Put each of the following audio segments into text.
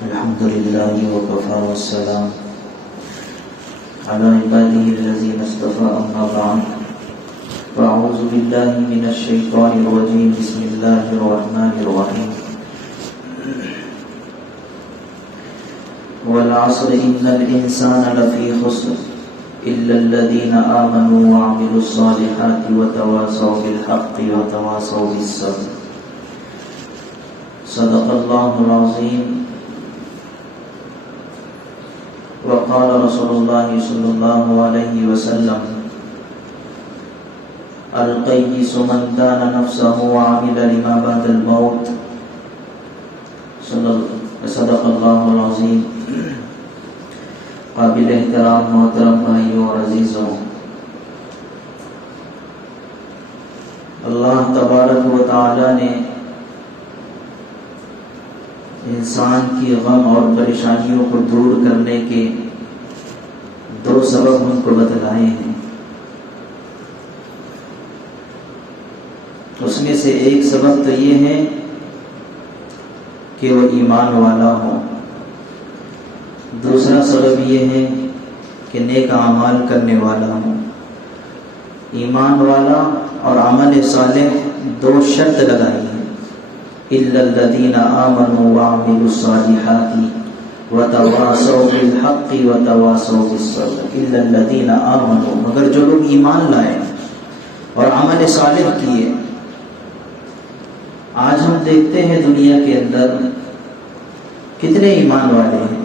الحمد لله وكفى والسلام على عباده الذين اصطفى أما بعد فأعوذ بالله من الشيطان الرجيم بسم الله الرحمن الرحيم والعصر إن الإنسان لفي خسر إلا الذين آمنوا وعملوا الصالحات وتواصوا بالحق وتواصوا بالصبر صدق الله العظيم وقال رسول الله صلى الله عليه وسلم القيس من دان نفسه وعمل لما بعد الموت صدق الله العظيم. قابل احترام محترم بھائیوں اور عزیزوں، اللہ تبارک و تعالی نے انسان کی غم اور پریشانیوں کو دور کرنے کے دو سبب ہم کو بتلائے ہیں. اس میں سے ایک سبب تو یہ ہے کہ وہ ایمان والا ہو، دوسرا سبب یہ ہے کہ نیک اعمال کرنے والا ہو. ایمان والا اور عمل صالح دو شرط لگائی ہیں، إِلَّا الَّذِينَ آمَنُوا وَعَمِلُوا الصَّالِحَاتِ وَتَوَاصَوْا بِالْحَقِّ وَتَوَاصَوْا بِالصَّبْرِ. إِلَّا الَّذِينَ آمَنُوا، مگر جو لوگ ایمان لائے اور عمل صالح کیے. آج ہم دیکھتے ہیں دنیا کے اندر کتنے ایمان والے ہیں.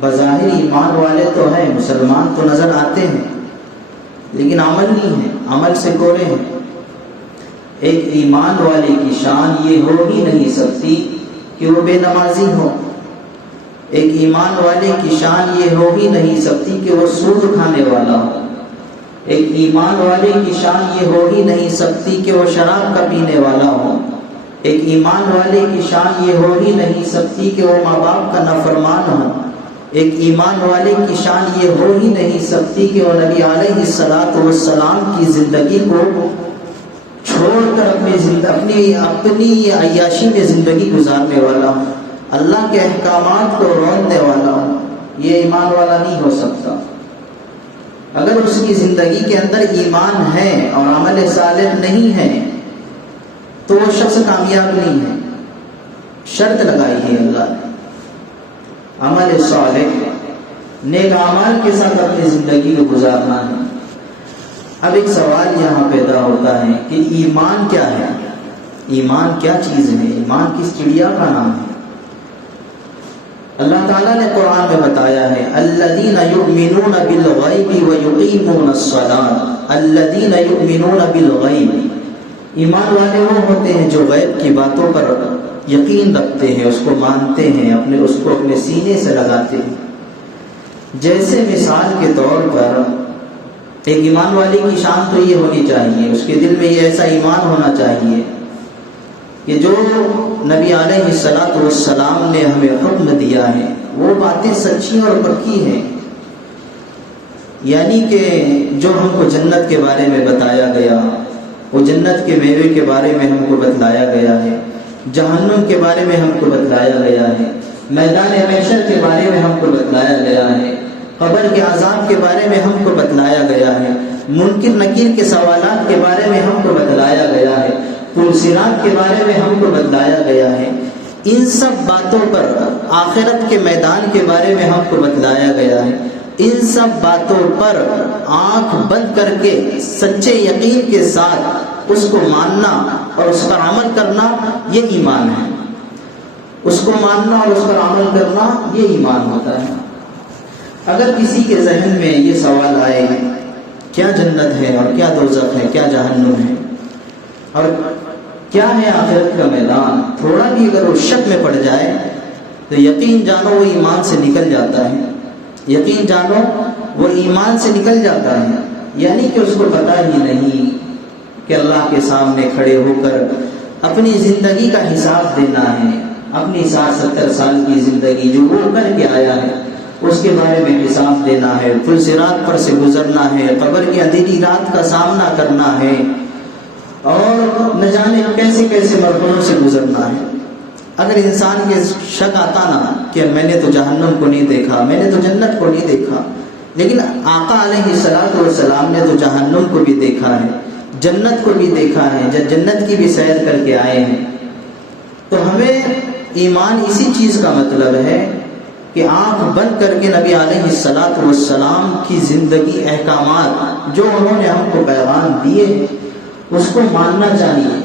بظاہر ایمان والے تو ہیں، مسلمان تو نظر آتے ہیں، لیکن عمل نہیں ہے، عمل سے کوڑے ہیں. ایک ایمان والے کی شان یہ ہو ہی نہیں سکتی کہ وہ بے نمازی ہو. ایک ایمان والے کی شان یہ ہو ہی نہیں سکتی کہ وہ سود کھانے والا ہو. ایک ایمان والے کی شان یہ ہو ہی نہیں سکتی کہ وہ شراب کا پینے والا ہو. ایک ایمان والے کی شان یہ ہو ہی نہیں سکتی کہ وہ ماں باپ کا نافرمان ہو. ایک ایمان والے کی شان یہ ہو ہی نہیں سکتی کہ وہ نبی علیہ السلام کی زندگی کو چھوڑ کر اپنی عیاشی میں زندگی گزارنے والا ہوں، اللہ کے احکامات کو روندنے والا ہوں. یہ ایمان والا نہیں ہو سکتا. اگر اس کی زندگی کے اندر ایمان ہے اور عمل صالح نہیں ہے تو وہ شخص کامیاب نہیں ہے. شرط لگائی ہے اللہ نے، عمل صالح نیک اعمال کے ساتھ اپنی زندگی کو گزارنا ہے. اب ایک سوال یہاں پیدا ہوتا ہے کہ ایمان کیا ہے؟ ایمان کیا چیز ہے؟ ایمان کس چڑیا کا نام ہے؟ اللہ تعالیٰ نے قرآن میں بتایا ہے الذین یؤمنون بالغیب ویقیمون الصلاۃ. الذین یؤمنون بالغیب، ایمان والے وہ ہوتے ہیں جو غیب کی باتوں پر یقین رکھتے ہیں، اس کو مانتے ہیں، اس کو اپنے سینے سے لگاتے ہیں. جیسے مثال کے طور پر ایک ایمان والے کی شان تو یہ ہونی چاہیے، اس کے دل میں یہ ایسا ایمان ہونا چاہیے کہ جو نبی علیہ السلام نے ہمیں حکم دیا ہے وہ باتیں سچی اور پکی ہیں. یعنی کہ جو ہم کو جنت کے بارے میں بتایا گیا، وہ جنت کے میوے کے بارے میں ہم کو بتلایا گیا ہے، جہنم کے بارے میں ہم کو بتلایا گیا ہے، میدان محشر کے بارے میں ہم کو بتلایا گیا ہے، قبر کے عذاب کے بارے میں ہم کو بتلایا گیا ہے، منکر نکیر کے سوالات کے بارے میں ہم کو بتلایا گیا ہے، پل صراط کے بارے میں ہم کو بتلایا گیا ہے. ان سب باتوں پر، آخرت کے میدان کے بارے میں ہم کو بتلایا گیا ہے. ان سب باتوں پر آنکھ بند کر کے سچے یقین کے ساتھ اس کو ماننا اور اس پر عمل کرنا یہ ایمان ہے. اس کو ماننا اور اس پر عمل کرنا یہ ایمان ہوتا ہے. اگر کسی کے ذہن میں یہ سوال آئے کیا جنت ہے اور کیا دوزخ ہے، کیا جہنم ہے اور کیا ہے آخرت کا میدان، تھوڑا بھی اگر وہ شک میں پڑ جائے تو یقین جانو وہ ایمان سے نکل جاتا ہے. یقین جانو وہ ایمان سے نکل جاتا ہے. یعنی کہ اس کو پتہ ہی نہیں کہ اللہ کے سامنے کھڑے ہو کر اپنی زندگی کا حساب دینا ہے. اپنی 60-70 سال کی زندگی جو وہ کر کے آیا ہے اس کے بارے میں حساب دینا ہے، پل صراط پر سے گزرنا ہے، قبر کی اندھیری رات کا سامنا کرنا ہے اور نہ جانے کیسے کیسے مرحلوں سے گزرنا ہے. اگر انسان کے شک آتا نا کہ میں نے تو جہنم کو نہیں دیکھا، میں نے تو جنت کو نہیں دیکھا، لیکن آقا علیہ الصلوۃ والسلام نے تو جہنم کو بھی دیکھا ہے، جنت کو بھی دیکھا ہے، جنت کی بھی سیر کر کے آئے ہیں۔ تو ہمیں ایمان اسی چیز کا مطلب ہے کہ آنکھ بند کر کے نبی علیہ الصلوۃ والسلام کی زندگی، احکامات جو انہوں نے ہم کو پیغام دیے اس کو ماننا چاہیے،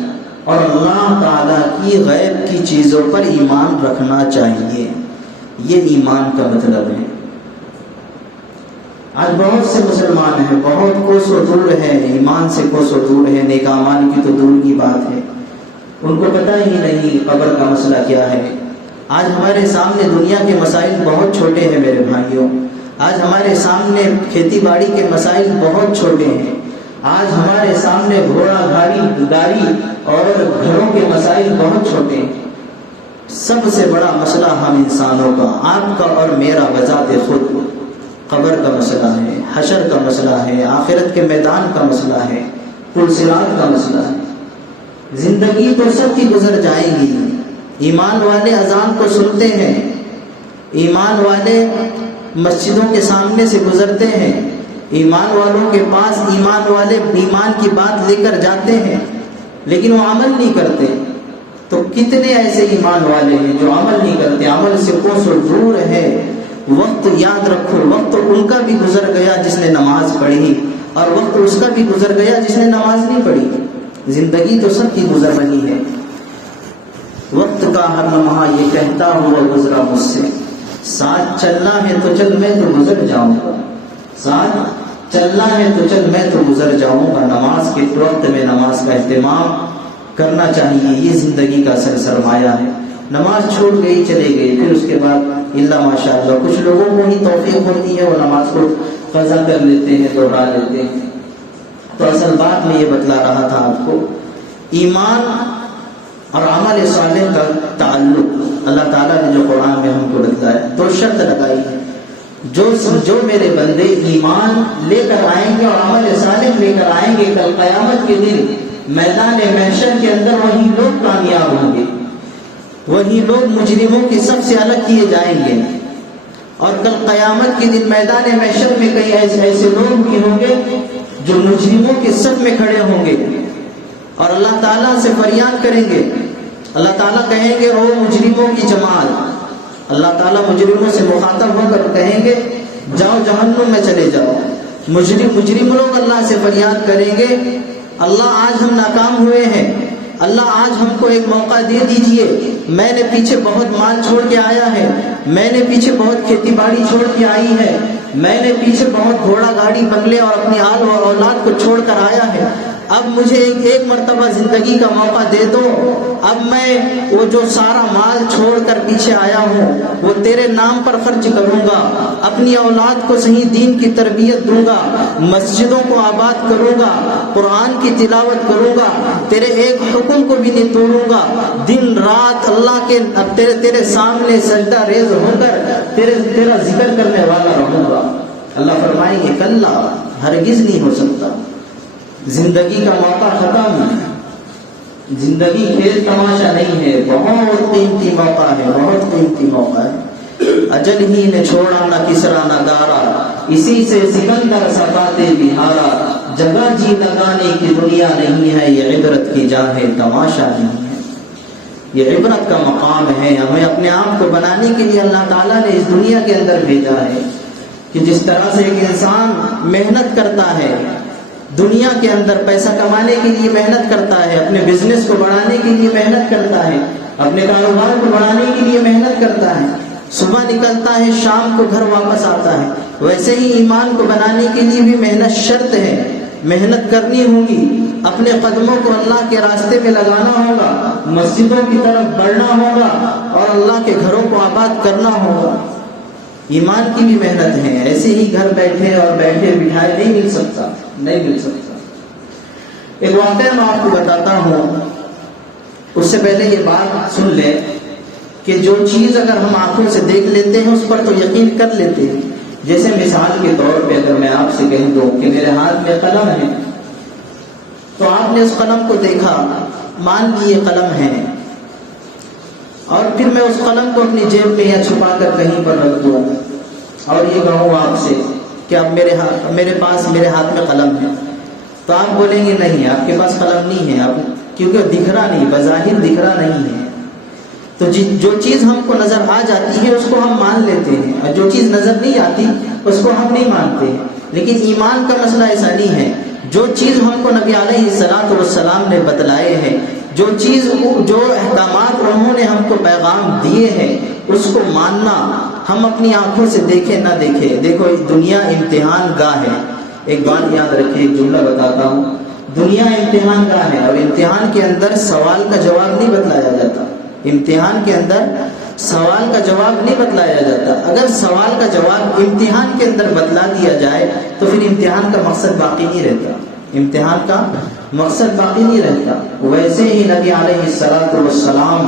اور اللہ تعالیٰ کی غیب کی چیزوں پر ایمان رکھنا چاہیے۔ یہ ایمان کا مطلب ہے۔ آج بہت سے مسلمان ہیں، بہت کوسوں دور ہیں، ایمان سے کوسوں دور ہیں، نیک اعمال کی تو دور کی بات ہے، ان کو پتہ ہی نہیں قبر کا مسئلہ کیا ہے۔ آج ہمارے سامنے دنیا کے مسائل بہت چھوٹے ہیں میرے بھائیوں، آج ہمارے سامنے کھیتی باڑی کے مسائل بہت چھوٹے ہیں، آج ہمارے سامنے گھوڑا گاڑی اور گھروں کے مسائل بہت چھوٹے ہیں۔ سب سے بڑا مسئلہ ہم انسانوں کا، آپ کا اور میرا بذات خود قبر کا مسئلہ ہے، حشر کا مسئلہ ہے، آخرت کے میدان کا مسئلہ ہے، پل صراط کا مسئلہ ہے۔ زندگی تو سب کی گزر جائے گی۔ ایمان والے اذان کو سنتے ہیں، ایمان والے مسجدوں کے سامنے سے گزرتے ہیں، ایمان والوں کے پاس ایمان والے ایمان کی بات لے کر جاتے ہیں، لیکن وہ عمل نہیں کرتے۔ تو کتنے ایسے ایمان والے ہیں جو عمل نہیں کرتے، عمل سے کوسوں دور ہے۔ وقت یاد رکھو، وقت ان کا بھی گزر گیا جس نے نماز پڑھی، اور وقت اس کا بھی گزر گیا جس نے نماز نہیں پڑھی۔ زندگی تو سب کی گزر رہی ہے۔ وقت کا ہر لمحہ یہ کہتا ہوا گزرا مجھ سے، ساتھ چلنا ہے تو چل میں تو گزر جاؤں گا، ساتھ چلنا ہے تو چل میں تو گزر جاؤں گا۔ نماز کے وقت میں نماز کا اہتمام کرنا چاہیے، یہ زندگی کا اصل سرمایہ ہے۔ نماز چھوٹ گئی چلے گئی، پھر اس کے بعد اللہ ماشاء اللہ کچھ لوگوں کو ہی توفیق ہوتی ہے وہ نماز کو قضا کر لیتے ہیں، دوہرا لیتے ہیں۔ تو اصل بات میں یہ بتلا رہا تھا آپ کو، ایمان اور عمل صالح کا تعلق اللہ تعالیٰ نے جو قرآن میں ہم کو بتلایا، دو شرط لگائی ہے، جو میرے بندے ایمان لے کر آئیں گے اور عمل صالح لے کر آئیں گے، کل قیامت کے دن میدان محشر کے اندر وہی لوگ کامیاب ہوں گے، وہی لوگ مجرموں کی صف سے الگ کیے جائیں گے۔ اور کل قیامت کے دن میدان محشر میں کئی ایسے لوگ بھی ہوں گے جو مجرموں کے صف میں کھڑے ہوں گے اور اللہ تعالیٰ سے فریاد کریں گے۔ اللہ تعالیٰ کہیں گے او مجرموں کی جماعت، اللہ تعالیٰ مجرموں سے مخاطب ہو کر کہیں گے جاؤ جہنم میں چلے جاؤ۔ مجرم لوگ اللہ سے فریاد کریں گے اللہ آج ہم ناکام ہوئے ہیں، اللہ آج ہم کو ایک موقع دے دیجئے، میں نے پیچھے بہت مال چھوڑ کے آیا ہے، میں نے پیچھے بہت کھیتی باڑی چھوڑ کے آئی ہے، میں نے پیچھے بہت گھوڑا گاڑی بنگلے اور اپنی آل و اولاد کو چھوڑ کر آیا ہے، اب مجھے ایک مرتبہ زندگی کا موقع دے دو، اب میں وہ جو سارا مال چھوڑ کر پیچھے آیا ہوں وہ تیرے نام پر خرچ کروں گا، اپنی اولاد کو صحیح دین کی تربیت دوں گا، مسجدوں کو آباد کروں گا، قرآن کی تلاوت کروں گا، تیرے ایک حکم کو بھی نہیں توڑوں گا، دن رات اللہ کے تیرے سامنے سجدہ ریز ہو کر تیرا ذکر کرنے والا رہوں گا۔ اللہ فرمائیں گے کلا، ہرگز نہیں ہو سکتا، زندگی کا موقع ختم، زندگی کھیل تماشا نہیں ہے، بہت قیمتی موقع ہے، بہت قیمتی موقع ہے۔ اجل ہی نے چھوڑا نہ کسرا نہ دارا، اسی سے سکندر سفاتے بہارا، جگہ جی لگانے کی دنیا نہیں ہے، یہ عبرت کی جا ہے تماشا نہیں ہے، یہ عبرت کا مقام ہے۔ ہمیں اپنے آپ کو بنانے کے لیے اللہ تعالیٰ نے اس دنیا کے اندر بھیجا ہے کہ جس طرح سے ایک انسان محنت کرتا ہے، دنیا کے اندر پیسہ کمانے کے لیے محنت کرتا ہے، اپنے بزنس کو بڑھانے کے لیے محنت کرتا ہے، اپنے کاروبار کو بڑھانے کے لیے محنت کرتا ہے، صبح نکلتا ہے شام کو گھر واپس آتا ہے، ویسے ہی ایمان کو بنانے کے لیے بھی محنت شرط ہے، محنت کرنی ہوگی، اپنے قدموں کو اللہ کے راستے میں لگانا ہوگا، مسجدوں کی طرف بڑھنا ہوگا اور اللہ کے گھروں کو آباد کرنا ہوگا۔ ایمان کی بھی محنت ہے، ایسے ہی گھر بیٹھے اور بیٹھے بٹھائے نہیں مل سکتا، نہیں مل سکتا۔ ایک واقعہ میں آپ کو بتاتا ہوں، اس سے پہلے یہ بات سن لیں کہ جو چیز اگر ہم آنکھوں سے دیکھ لیتے ہیں اس پر تو یقین کر لیتے ہیں۔ جیسے مثال کے طور پہ اگر میں آپ سے کہہ دوں کہ میرے ہاتھ میں قلم ہے، تو آپ نے اس قلم کو دیکھا، مان لیے قلم ہے، اور پھر میں اس قلم کو اپنی جیب میں یا چھپا کر کہیں پر رکھ دوں اور یہ کہوں آپ سے کہ اب میرے پاس میرے ہاتھ میں قلم ہے، تو آپ بولیں گے نہیں آپ کے پاس قلم نہیں ہے، آپ کیونکہ دکھ رہا نہیں، بظاہر دکھ رہا نہیں ہے۔ تو جو چیز ہم کو نظر آ جاتی ہے اس کو ہم مان لیتے ہیں، اور جو چیز نظر نہیں آتی اس کو ہم نہیں مانتے۔ لیکن ایمان کا مسئلہ ایسا نہیں ہے، جو چیز ہم کو نبی علیہ الصلوۃ والسلام نے بتلائے ہیں، جو احکامات انہوں نے ہم کو پیغام دیے ہیں، اس کو ماننا، ہم اپنی آنکھوں سے دیکھیں نہ دیکھیں۔ دیکھو دنیا امتحان گاہ ہے، ایک بات یاد رکھیں، ایک جملہ بتاتا ہوں، دنیا امتحان گاہ ہے، اور امتحان کے اندر سوال کا جواب نہیں بتلایا جاتا، امتحان کے اندر سوال کا جواب نہیں بتلایا جاتا۔ اگر سوال کا جواب امتحان کے اندر بتلا دیا جائے تو پھر امتحان کا مقصد باقی نہیں رہتا، امتحان کا مقصد باقی نہیں رہتا۔ ویسے ہی نبی علیہ الصلوۃ والسلام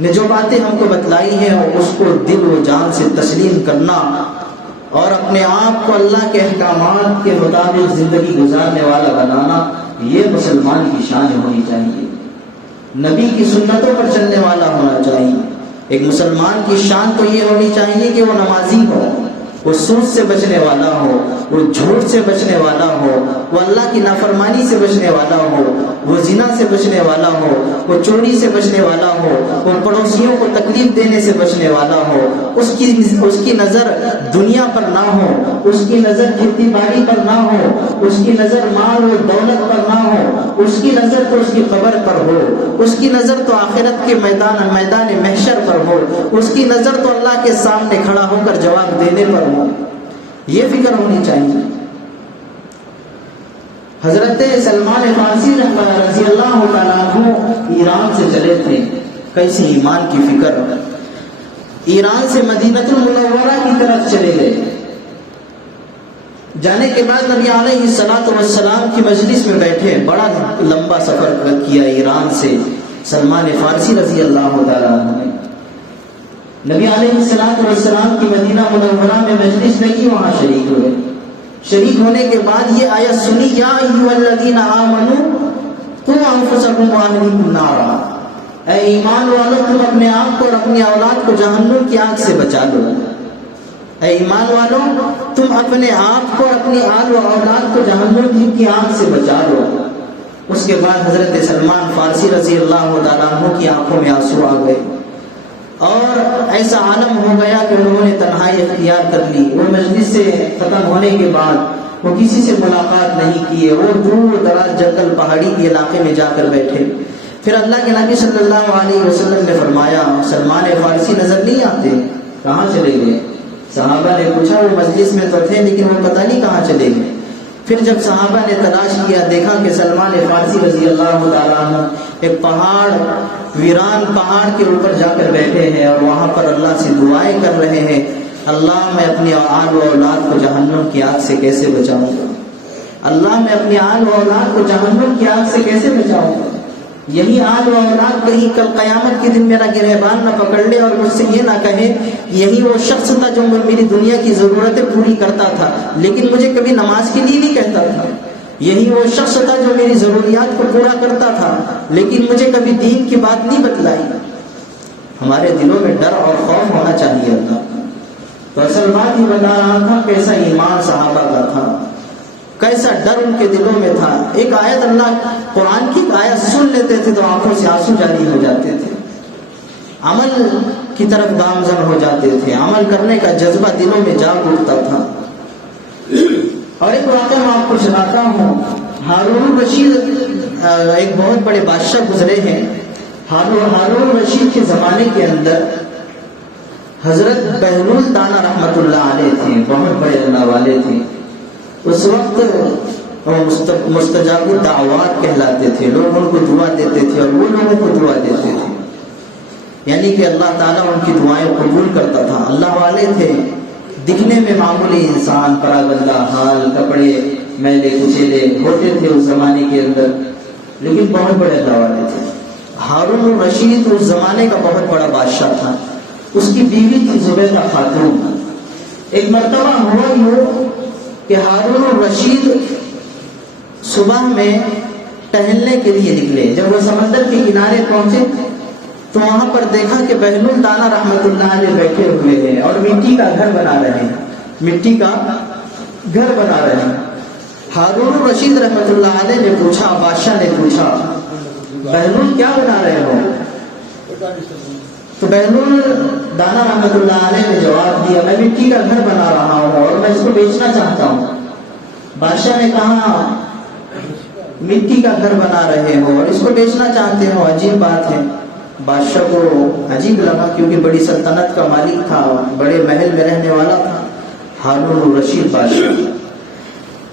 نے جو باتیں ہم کو بتلائی ہیں اس کو دل و جان سے تسلیم کرنا اور اپنے آپ کو اللہ کے احکامات کے مطابق زندگی گزارنے والا بنانا، یہ مسلمان کی شان ہونی چاہیے، نبی کی سنتوں پر چلنے والا ہونا چاہیے۔ ایک مسلمان کی شان تو یہ ہونی چاہیے کہ وہ نمازی ہو، وہ سود سے بچنے والا ہو، وہ جھوٹ سے بچنے والا ہو، وہ اللہ کی نافرمانی سے بچنے والا ہو، وہ زنا سے بچنے والا ہو، وہ چوری سے بچنے والا ہو، وہ پڑوسیوں کو تکلیف دینے سے بچنے والا ہو، اس کی نظر دنیا پر نہ ہو، اس کی نظر کھیتی باڑی پر نہ ہو، اس کی نظر مال و دولت پر نہ ہو، اس کی نظر تو اس کی قبر پر ہو، اس کی نظر تو آخرت کے میدان محشر پر ہو، اس کی نظر تو اللہ کے سامنے کھڑا ہو کر جواب دینے پر ہو، یہ فکر ہونی چاہیے۔ حضرت سلمان فارسی رضی اللہ تعالیٰ عنہ ایران سے چلے تھے، کیسی ایمان کی فکر، ایران سے مدینہ المنورہ کی طرف چلے گئے۔ جانے کے بعد نبی علیہ الصلوۃ والسلام کی مجلس میں بیٹھے، بڑا لمبا سفر کیا ایران سے سلمان فارسی رضی اللہ تعالیٰ عنہ نے۔ نبی علیہ الصلوۃ والسلام کی مدینہ منورہ میں مجلس لگی، وہاں شریک ہوئے۔ شریک ہونے کے بعد یہ آیت سنی، یا ایھا الذین آمنوا قوا انفسکم واہلیکم نارا، اے ایمان والو تم اپنے آپ کو اور اپنی اولاد کو جہنم کی آگ سے بچا لو، اے ایمان والو تم اپنے آپ کو اور اپنی آل و اولاد کو جہنم کی آگ سے بچا لو۔ اس کے بعد حضرت سلمان فارسی رضی اللہ تعالیٰ عنہ کی آنکھوں میں آنسو آ گئے، اور ایسا عالم ہو گیا کہ انہوں نے تنہائی اختیار کر لی۔ وہ مجلس سے ختم ہونے کے بعد وہ کسی سے ملاقات نہیں کیے، وہ دور دراز جنگل پہاڑی کے علاقے میں جا کر بیٹھے۔ پھر اللہ کے نبی صلی اللہ علیہ وسلم نے فرمایا، سلمان فارسی نظر نہیں آتے، کہاں چلے گئے؟ صحابہ نے پوچھا، وہ مجلس میں تو تھے لیکن وہ پتہ نہیں کہاں چلے گئے۔ پھر جب صحابہ نے تلاش کیا، دیکھا کہ سلمان فارسی رضی اللہ تعالیٰ عنہ ایک ویران پہاڑ کے اوپر جا کر بیٹھے ہیں، اور وہاں پر اللہ سے دعائیں کر رہے ہیں، اللہ میں اپنی آل و اولاد کو جہنم کی آگ سے کیسے بچاؤں گا، اللہ میں اپنی آل و اولاد کو جہنم کی آگ سے کیسے بچاؤں گا۔ یہی آل و اولاد کہیں کل قیامت کے دن میرا گریبان نہ پکڑ لے اور مجھ سے یہ نہ کہے یہی وہ شخص تھا جو میری دنیا کی ضرورتیں پوری کرتا تھا لیکن مجھے کبھی نماز کے لیے نہیں کہتا تھا، یہی وہ شخص تھا جو میری ضروریات کو پورا کرتا تھا لیکن مجھے کبھی دین کی بات نہیں بتلائی۔ ہمارے دلوں میں ڈر اور خوف ہونا چاہیے اللہ کا۔ تو اصل بات یہ بتا رہا تھا کیسا ایمان صحابہ کا تھا، کیسا ڈر ان کے دلوں میں تھا۔ ایک آیت اللہ قرآن کی آیت سن لیتے تھے تو آنکھوں سے آنسو جاری ہو جاتے تھے، عمل کی طرف گامزن ہو جاتے تھے، عمل کرنے کا جذبہ دلوں میں جاگ اٹھتا تھا۔ اور ایک واقعہ میں آپ کو سناتا ہوں، ہارون رشید ایک بہت بڑے بادشاہ گزرے ہیں۔ ہارون رشید کے زمانے کے اندر حضرت بہلول دانا رحمت اللہ علیہ تھے، بہت بڑے اللہ والے تھے۔ اس وقت مستجاب الدعوات کہلاتے تھے، لوگ ان کو دعا دیتے تھے اور وہ لوگوں کو دعا دیتے تھے، یعنی کہ اللہ تعالیٰ ان کی دعائیں قبول کرتا تھا۔ اللہ والے تھے، دکھنے میں معمولی انسان، پرا گندہ حال، کپڑے میلے کچیلے ہوتے تھے اس زمانے کے اندر، لیکن بہت بڑے اللہ والے تھے۔ ہارون رشید اس زمانے کا بہت بڑا بادشاہ تھا، اس کی بیوی تھی زبیدہ خاتون۔ ایک مرتبہ ہوا یوں کہ ہارون الرشید صبح میں ٹہلنے کے لیے نکلے، جب وہ سمندر کے کنارے پہنچے تو وہاں پر دیکھا کہ بہلول دانا رحمتullah علیہ بیٹھے ہوئے ہیں اور مٹی کا گھر بنا رہے ہیں، مٹی کا گھر بنا رہے ہیں۔ ہارون الرشید رحمتullah علیہ نے پوچھا، بادشاہ نے پوچھا بہلول کیا بنا رہے ہو؟ تو بہلول دانا رحمتullah علیہ نے جواب دیا، میں مٹی کا گھر بنا رہا ہوں اور میں اس کو بیچنا چاہتا ہوں۔ بادشاہ نے کہا مٹی کا گھر بنا رہے ہو اور اس کو بیچنا چاہتے ہو، عجیب بات ہے۔ بادشاہ کو عجیب لگا کیونکہ بڑی سلطنت کا مالک تھا، بڑے محل میں رہنے والا تھا ہارون الرشید بادشاہ۔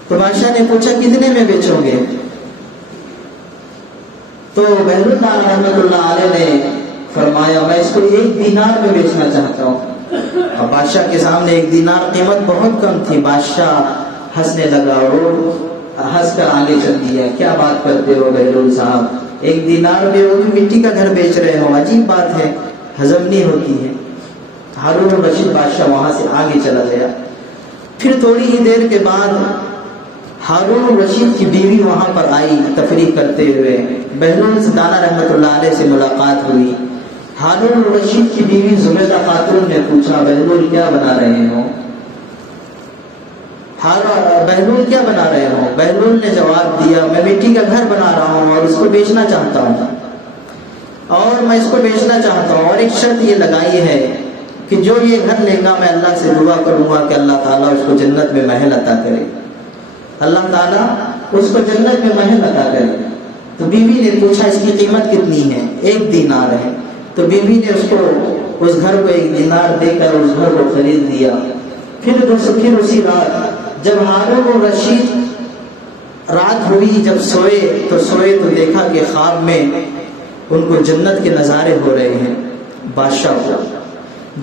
تو بادشاہ نے پوچھا کتنے میں بیچو گے؟ تو بہلول دانا رحمتullah علیہ نے فرمایا میں اس کو 1 دینار میں بیچنا چاہتا ہوں۔ اب بادشاہ کے سامنے 1 دینار قیمت بہت کم تھی۔ بادشاہ ہنسنے لگا، وہ ہنس کر آگے چل دیا، کیا بات کرتے ہو بہلول صاحب، 1 دینار میں وہ بھی مٹی کا گھر بیچ رہے ہو، عجیب بات ہے، ہضم نہیں ہوتی ہے۔ ہارون الرشید بادشاہ وہاں سے آگے چلا گیا۔ پھر تھوڑی ہی دیر کے بعد ہارون الرشید کی بیوی وہاں پر آئی تفریح کرتے ہوئے، بہلول دانا رحمتullah علیہ سے ملاقات ہوئی۔ ہارون الرشید کی بیوی زبیدہ خاتون نے پوچھا بہلول کیا بنا رہے ہو؟ بہلول کیا بنا رہے ہو؟ بہلول نے جواب دیا میں مٹی کا گھر بنا رہا ہوں اور اس کو بیچنا چاہتا ہوں، اور میں اس کو بیچنا چاہتا ہوں، اور ایک شرط یہ لگائی ہے کہ جو یہ گھر لے گا میں اللہ سے دعا کروں گا کہ اللہ تعالیٰ اس کو جنت میں محل عطا کرے، اللہ تعالیٰ اس کو جنت میں محل عطا کرے۔ تو بیوی نے پوچھا اس کی قیمت کتنی ہے؟ 1 دینار ہے۔ تو بیوی نے اس گھر کو 1 دینار دے کر اس گھر کو خرید لیا۔ پھر اسی رات جب ہارون الرشید رات ہوئی، جب سوئے تو دیکھا کہ خواب میں ان کو جنت کے نظارے ہو رہے ہیں، بادشاہ کو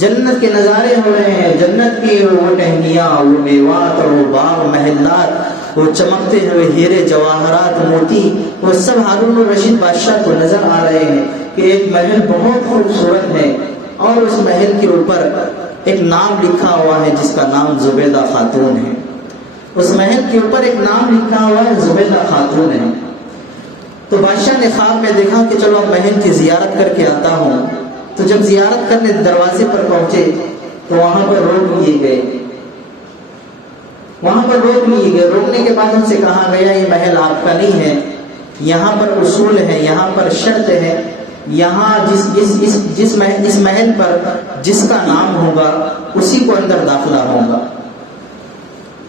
جنت کے نظارے ہو رہے ہیں، جنت کی وہ ٹہنیاں، وہ میوات اور وہ باغ محلات، وہ چمکتے ہوئے ہیرے جواہرات موتی، وہ سب ہارون الرشید بادشاہ کو نظر آ رہے ہیں کہ ایک محل بہت خوبصورت ہے اور اس محل کے اوپر ایک نام لکھا ہوا ہے جس کا نام زبیدہ خاتون ہے۔ اس محل کے اوپر ایک نام لکھا ہوا ہے زبیدہ خاتون ہے۔ تو بادشاہ نے خواب میں دیکھا کہ چلو اب محل کی زیارت کر کے آتا ہوں۔ تو جب زیارت کرنے دروازے پر پہنچے تو وہاں پر روک لیے گئے، روکنے کے بعد ان سے کہا گیا یہ محل آپ کا نہیں ہے، یہاں پر اصول ہے، یہاں پر شرط ہے، یہاں اس محل پر جس کا نام ہوگا اسی کو اندر داخلہ ہوگا۔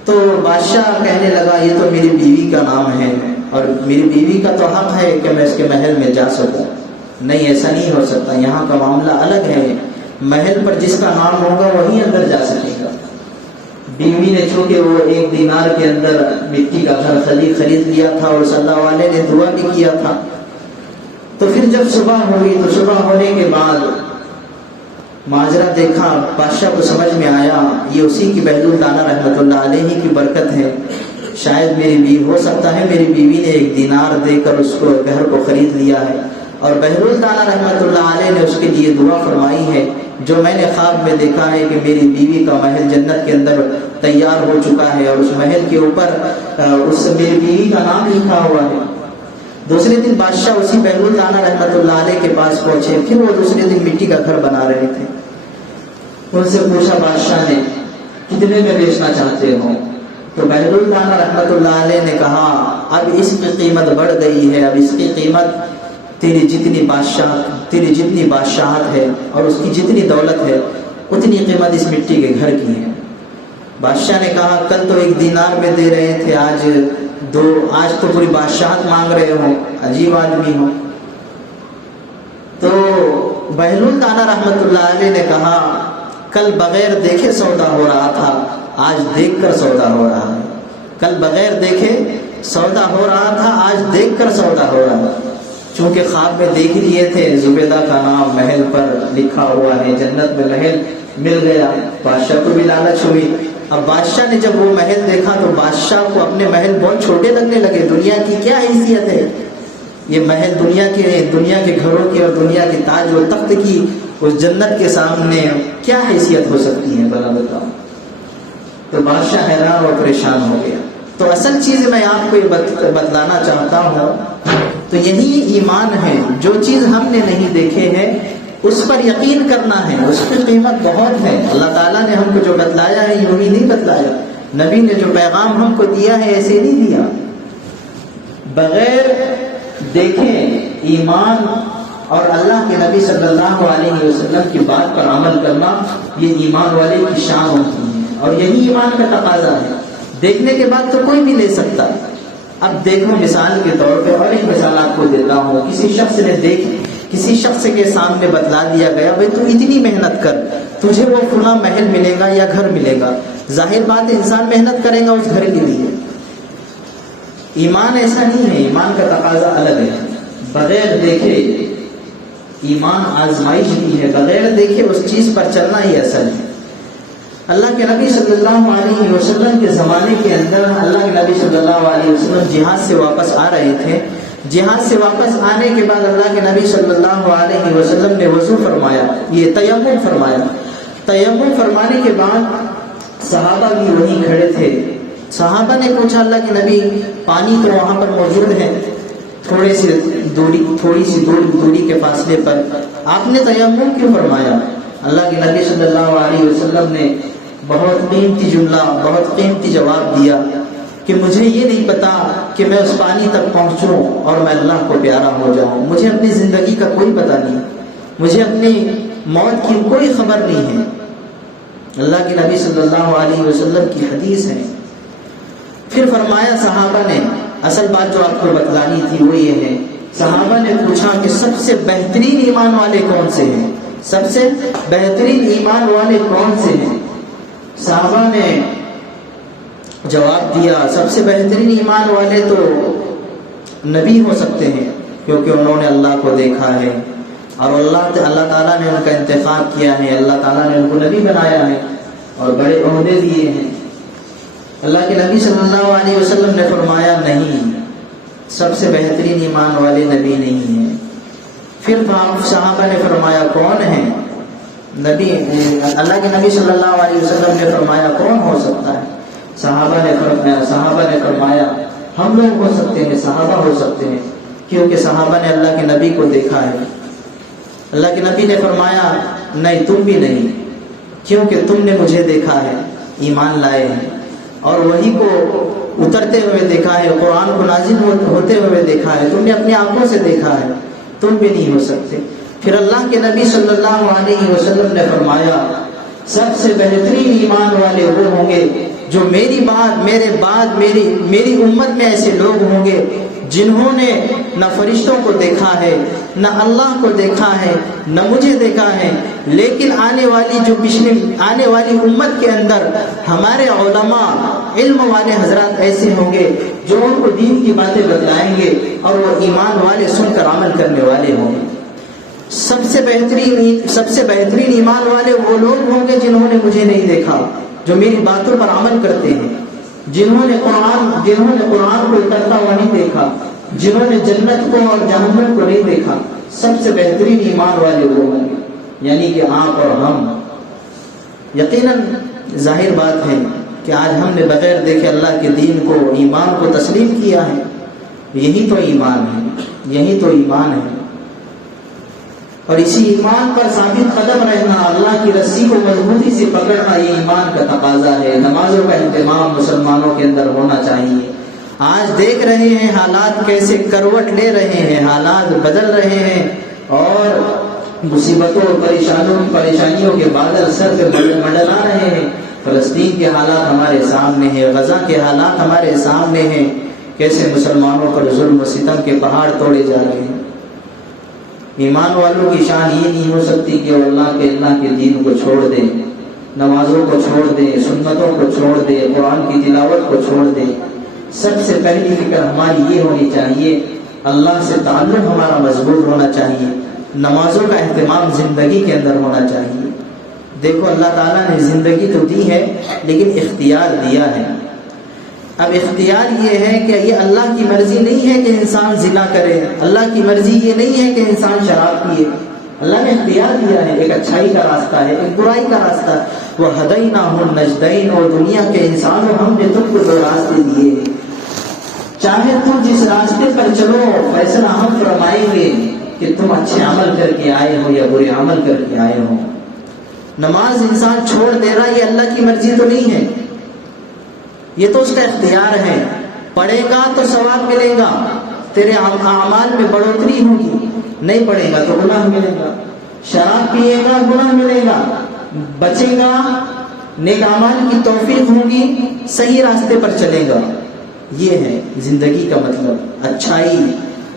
تو بادشاہ کہنے لگا یہ تو میری بیوی کا نام ہے اور میری بیوی کا تو حق ہے کہ میں اس کے محل میں جا سکوں، نہیں ایسا نہیں ہو سکتا، یہاں کا معاملہ الگ ہے، محل پر جس کا نام ہوگا وہی اندر جا سکے گا۔ بیوی نے چونکہ وہ 1 دینار کے اندر مٹی کا گھر خرید لیا تھا اور صلی اللہ علیہ نے دعا بھی کیا تھا۔ تو پھر جب صبح ہوئی تو صبح ہونے کے بعد ماجرا دیکھا، بادشاہ کو سمجھ میں آیا یہ اسی کی بہلول دانا رحمتullah علیہ کی برکت ہے، شاید میری بیوی ہو سکتا ہے میری بیوی نے 1 دینار دے کر اس کو گھر کو خرید لیا ہے، اور بہلول دانا رحمتullah علیہ نے اس کے لیے دعا فرمائی ہے جو میں نے خواب میں دیکھا ہے کہ میری بیوی کا محل جنت کے اندر تیار ہو چکا ہے اور اس محل کے اوپر اس میری بیوی کا نام لکھا ہوا ہے۔ دوسرے دن بادشاہ اسی بہلول دانا رحمتullah علیہ کے پاس پہنچے، پھر وہ دوسرے دن مٹی کا گھر بنا رہے تھے۔ ان سے پوچھا بادشاہ نے کتنے میں بیچنا چاہتے ہو؟ تو بہلول دانا رحمتullah علیہ نے کہا اب اس کی قیمت بڑھ گئی ہے، اب اس کی قیمت تیری جتنی بادشاہت ہے اور اس کی جتنی دولت ہے اتنی قیمت اس مٹی کے گھر کی ہے۔ بادشاہ نے کہا کل تو 1 دینار میں دے رہے تھے، آج تو پوری بادشاہت مانگ رہے ہو، عجیب آدمی ہو۔ تو بہلول دانا رحمتullah علیہ نے کہا کل بغیر دیکھے سودا ہو رہا تھا، آج دیکھ کر سودا ہو رہا ہے۔ کل بغیر دیکھے سودا ہو رہا تھا، آج دیکھ کر سودا ہو رہا ہے۔ چونکہ خواب میں دیکھ لیے تھے زبیدہ کا نام محل پر لکھا ہوا ہے، جنت میں محل مل گیا، بادشاہ کو بھی لالچ ہوئی۔ اب بادشاہ نے جب وہ محل دیکھا تو بادشاہ کو اپنے محل بہت چھوٹے لگنے لگے، دنیا کی کیا حیثیت ہے یہ محل، دنیا کے گھروں کی اور دنیا کے تاج و تخت کی اس جنت کے سامنے کیا حیثیت ہو سکتی ہے بھلا بتاؤ۔ تو بادشاہ حیران اور پریشان ہو گیا۔ تو اصل چیز میں آپ کو یہ بتلانا چاہتا ہوں تو یہی ایمان ہے، جو چیز ہم نے نہیں دیکھے ہیں اس پر یقین کرنا ہے، اس کی قیمت بہت ہے۔ اللہ تعالیٰ نے ہم کو جو بتلایا ہے یوں ہی نہیں بتلایا، نبی نے جو پیغام ہم کو دیا ہے ایسے نہیں دیا۔ بغیر دیکھے ایمان اور اللہ کے نبی صلی اللہ علیہ وسلم کی بات پر عمل کرنا یہ ایمان والے کی شان ہوتی ہے، اور یہی ایمان کا تقاضا ہے۔ دیکھنے کے بعد تو کوئی بھی لے سکتا۔ اب دیکھو مثال کے طور پہ، اور ایک مثال آپ کو دیتا ہوں، کسی شخص کے سامنے بتلا دیا گیا بھائی تو اتنی محنت کر، تجھے وہ فلاں محل ملے گا یا گھر ملے گا۔ ظاہر بات ہے انسان محنت کرے گا اس گھر کے لیے۔ ایمان ایسا نہیں ہے، ایمان کا تقاضا الگ ہے۔ بغیر دیکھے ایمان آزمائش بھی ہے، بغیر دیکھے اس چیز پر چلنا ہی اصل ہے۔ اللہ کے نبی صلی اللہ علیہ وسلم کے زمانے کے اندر اللہ کے نبی صلی اللہ علیہ وسلم جہاد سے واپس آ رہے تھے۔ جہاد سے واپس آنے کے بعد اللہ کے نبی صلی اللہ علیہ وسلم نے وضو فرمایا، یہ تیمم فرمایا۔ تیمم فرمانے کے بعد صحابہ بھی وہیں کھڑے تھے۔ صحابہ نے پوچھا اللہ کے نبی پانی تو وہاں پر موجود ہے، تھوڑی سی دوری کے فاصلے پر، آپ نے تیمم کیوں فرمایا؟ اللہ کے نبی صلی اللہ علیہ وسلم نے بہت قیمتی جملہ، بہت قیمتی جواب دیا کہ مجھے یہ نہیں پتا کہ میں اس پانی تک پہنچوں اور میں اللہ کو پیارا ہو جاؤں۔ مجھے اپنی زندگی کا کوئی پتہ نہیں، مجھے اپنی موت کی کوئی خبر نہیں ہے۔ اللہ کے نبی صلی اللہ علیہ وسلم کی حدیث ہے۔ پھر فرمایا صحابہ نے، اصل بات جو آپ کو بتلانی تھی وہ یہ ہے، صحابہ نے پوچھا کہ سب سے بہترین ایمان والے کون سے ہیں؟ سب سے بہترین ایمان والے کون سے ہیں؟ صحابہ نے جواب دیا سب سے بہترین ایمان والے تو نبی ہو سکتے ہیں، کیونکہ انہوں نے اللہ کو دیکھا ہے اور اللہ تعالیٰ نے ان کا انتخاب کیا ہے، اللہ تعالیٰ نے ان کو نبی بنایا ہے اور بڑے عہدے دیے ہیں۔ اللہ کے نبی صلی اللہ علیہ وسلم نے فرمایا نہیں، سب سے بہترین ایمان والے نبی نہیں ہیں۔ پھر صحابہ نے فرمایا کون ہے؟ اللہ کے نبی صلی اللہ علیہ وسلم نے فرمایا کون ہو سکتا ہے؟ صحابہ نے فرمایا ہم لوگ ہو سکتے ہیں، صحابہ ہو سکتے ہیں، کیونکہ صحابہ نے اللہ کے نبی کو دیکھا ہے۔ اللہ کے نبی نے فرمایا نہیں، تم بھی نہیں، کیونکہ تم نے مجھے دیکھا ہے، ایمان لائے ہیں اور وحی کو اترتے ہوئے دیکھا ہے، قرآن کو نازل ہوتے ہوئے دیکھا ہے، تم نے اپنی آنکھوں سے دیکھا ہے، تم بھی نہیں ہو سکتے۔ پھر اللہ کے نبی صلی اللہ علیہ وسلم نے فرمایا سب سے بہترین ایمان والے وہ ہوں گے جو میری بعد میری امت میں ایسے لوگ ہوں گے جنہوں نے نہ فرشتوں کو دیکھا ہے، نہ اللہ کو دیکھا ہے، نہ مجھے دیکھا ہے، لیکن آنے والی امت کے اندر ہمارے علماء، علم والے حضرات ایسے ہوں گے جو ان کو دین کی باتیں بتلائیں گے اور وہ ایمان والے سن کر عمل کرنے والے ہوں گے۔ سب سے بہترین ایمان والے وہ لوگ ہوں گے جنہوں نے مجھے نہیں دیکھا، جو میری باتوں پر عمل کرتے ہیں، جنہوں نے قرآن کو اترتا ہوا نہیں دیکھا، جنہوں نے جنت کو اور جہنم کو نہیں دیکھا، سب سے بہترین ایمان والے وہ ہوں گے، یعنی کہ آپ اور ہم۔ یقیناً ظاہر بات ہے کہ آج ہم نے بغیر دیکھے اللہ کے دین کو، ایمان کو تسلیم کیا ہے، یہی تو ایمان ہے۔ اور اسی ایمان پر ثابت قدم رہنا، اللہ کی رسی کو مضبوطی سے پکڑنا، یہ ایمان کا تقاضا ہے۔ نمازوں کا اہتمام مسلمانوں کے اندر ہونا چاہیے۔ آج دیکھ رہے ہیں حالات کیسے کروٹ لے رہے ہیں، حالات بدل رہے ہیں اور مصیبتوں اور پریشانیوں کے بادل سر پہ منڈلا رہے ہیں۔ فلسطین کے حالات ہمارے سامنے ہیں، غزہ کے حالات ہمارے سامنے ہیں، کیسے مسلمانوں پر ظلم و ستم کے پہاڑ توڑے جا رہے ہیں۔ ایمان والوں کی شان یہ نہیں ہو سکتی کہ وہ اللہ کے دین کو چھوڑ دیں، نمازوں کو چھوڑ دیں، سنتوں کو چھوڑ دیں، قرآن کی تلاوت کو چھوڑ دیں۔ سب سے پہلی فکر ہماری یہ ہونی چاہیے، اللہ سے تعلق ہمارا مضبوط ہونا چاہیے، نمازوں کا اہتمام زندگی کے اندر ہونا چاہیے۔ دیکھو اللہ تعالیٰ نے زندگی تو دی ہے لیکن اختیار دیا ہے۔ اب اختیار یہ ہے کہ یہ اللہ کی مرضی نہیں ہے کہ انسان زنا کرے، اللہ کی مرضی یہ نہیں ہے کہ انسان شراب پیے۔ اللہ نے اختیار دیا ہے، ایک اچھائی کا راستہ ہے، ایک برائی کا راستہ ہے۔ وَهَدَيْنَاهُ النَّجْدَيْنِ، اور دنیا کے انسانوں ہم نے تم کو دو راستے دیے ہیں، چاہے تم جس راستے پر چلو فیصلہ ہم فرمائیں گے، کہ تم اچھے عمل کر کے آئے ہو یا برے عمل کر کے آئے ہو. نماز انسان چھوڑ دے رہا، یہ اللہ کی مرضی تو نہیں ہے، یہ تو اس کا اختیار ہے. پڑھے گا تو ثواب ملے گا، تیرے اعمال میں بڑھوتری ہوگی. نہیں پڑھے گا تو گناہ ملے گا. شراب پیے گا گناہ ملے گا. بچے گا، نیک اعمال کی توفیق ہوگی، صحیح راستے پر چلے گا. یہ ہے زندگی کا مطلب. اچھائی،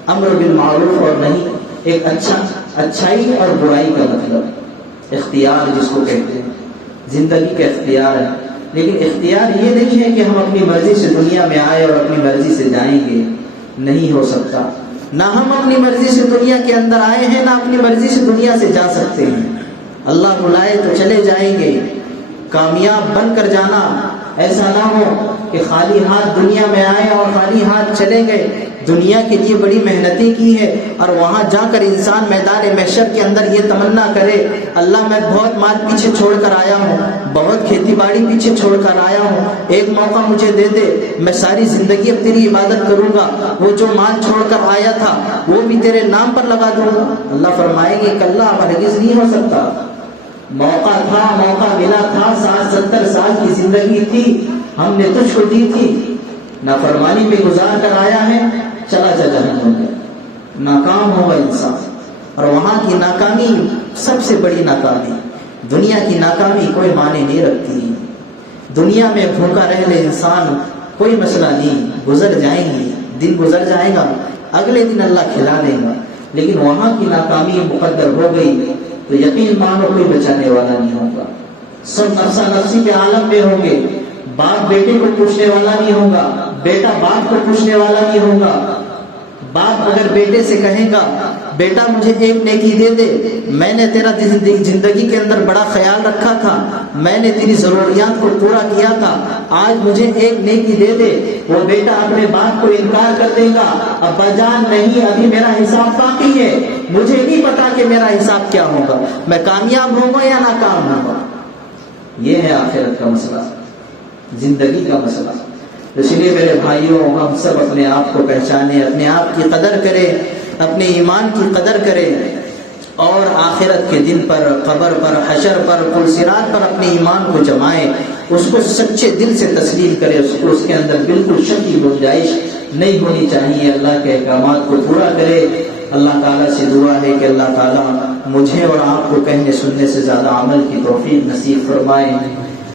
امر بالمعروف اور نہیں، ایک اچھائی اور برائی کا مطلب اختیار جس کو کہتے ہیں. زندگی کا اختیار ہے، لیکن اختیار یہ نہیں ہے کہ ہم اپنی مرضی سے دنیا میں آئے اور اپنی مرضی سے جائیں گے. نہیں ہو سکتا. نہ ہم اپنی مرضی سے دنیا کے اندر آئے ہیں، نہ اپنی مرضی سے دنیا سے جا سکتے ہیں. اللہ بلائے تو چلے جائیں گے. کامیاب بن کر جانا، ایسا نہ ہو کہ خالی ہاتھ دنیا میں آئے اور خالی ہاتھ چلے گئے. دنیا کے لیے بڑی محنتیں کی ہے اور وہاں جا کر انسان میدان محشر کے اندر یہ تمنا کرے، اللہ میں بہت مال پیچھے چھوڑ کر آیا ہوں، بہت کھیتی باڑی پیچھے چھوڑ کر آیا ہوں، ایک موقع مجھے دے دے، میں ساری زندگی اب تیری عبادت کروں گا، وہ جو مال چھوڑ کر آیا تھا وہ بھی تیرے نام پر لگا دوں گا. اللہ فرمائیں گے کہ اللہ اب ہرگز نہیں ہو سکتا. موقع تھا، موقع ملا تھا، 60-70 سال کی زندگی تھی، ہم نے تجھ کو دی تھی، نافرمانی میں گزار کر آیا ہے، چلا جہنم میں. ناکام ہوگا انسان. اور وہاں کی ناکامی سب سے بڑی ناکامی. دنیا کی ناکامی کوئی معنی نہیں رکھتی. دنیا میں بھوکا رہ لے انسان، کوئی مسئلہ نہیں، گزر جائیں گی، دن گزر جائے گا، اگلے دن اللہ کھلا دے گا. لیکن وہاں کی ناکامی مقدر ہو گئی تو یقین مانو کوئی بچانے والا نہیں ہوگا. سب نفسا نفسی کے عالم میں ہوں گے. باپ بیٹے کو پوچھنے والا نہیں ہوگا، بیٹا باپ کو پوچھنے والا نہیں ہوگا. باپ اگر بیٹے سے کہے گا بیٹا مجھے ایک نیکی دے دے، میں نے تیرا زندگی کے اندر بڑا خیال رکھا تھا، میں نے تیری ضروریات کو پورا کیا تھا، آج مجھے ایک نیکی دے دے، وہ بیٹا اپنے باپ کو انکار کر دے گا، ابا جان نہیں، ابھی میرا حساب باقی ہے، مجھے نہیں پتا کہ میرا حساب کیا ہوگا، میں کامیاب ہوں گا یا ناکام ہوں گا. یہ ہے آخرت کا مسئلہ، زندگی کا مسئلہ. اس لیے میرے بھائیوں، ہم سب اپنے آپ کو پہچانیں، اپنے آپ کی قدر کریں، اپنے ایمان کی قدر کریں، اور آخرت کے دن پر، قبر پر، حشر پر، پل صراط پر اپنے ایمان کو جمائیں، اس کو سچے دل سے تسلیم کریں، اس کے اندر بالکل شک کی گنجائش نہیں ہونی چاہیے. اللہ کے احکامات کو پورا کرے. اللہ تعالیٰ سے دعا ہے کہ اللہ تعالیٰ مجھے اور آپ کو کہنے سننے سے زیادہ عمل کی توفیق نصیب فرمائے.